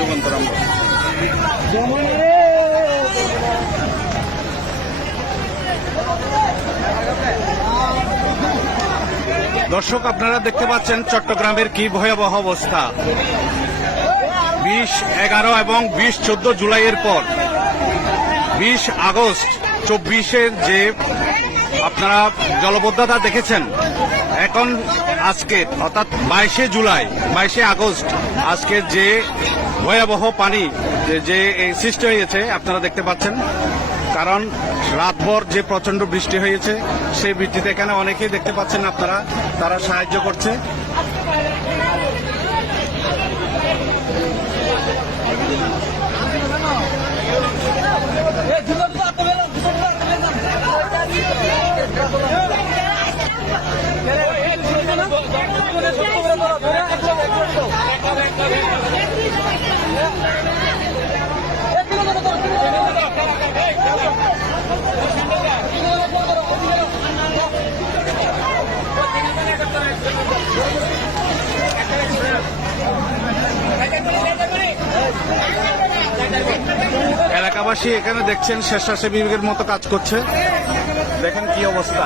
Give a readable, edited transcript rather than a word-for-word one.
যুগান্তর। দর্শক, আপনারা দেখতে পাচ্ছেন চট্টগ্রামের কি ভয়াবহ অবস্থা। 20, 11 এবং 20, 14 জুলাইয়ের পর 20 আগস্ট 24-এর যে আপনারা জলবদ্ধতা দেখেছেন, এখন আজকে অর্থাৎ 22শে জুলাই, 22শে আগস্ট আজকের যে ভয়াবহ পানি যে সৃষ্টি হয়েছে আপনারা দেখতে পাচ্ছেন। কারণ রাতভর যে প্রচন্ড বৃষ্টি হয়েছে, সেই বৃষ্টিতে এখানে অনেকেই দেখতে পাচ্ছেন আপনারা, তারা সাহায্য করছে। এলাকাবাসী এখানে দেখছেন স্বেচ্ছাসেবীদের মতো কাজ করছে। দেখেন কি অবস্থা।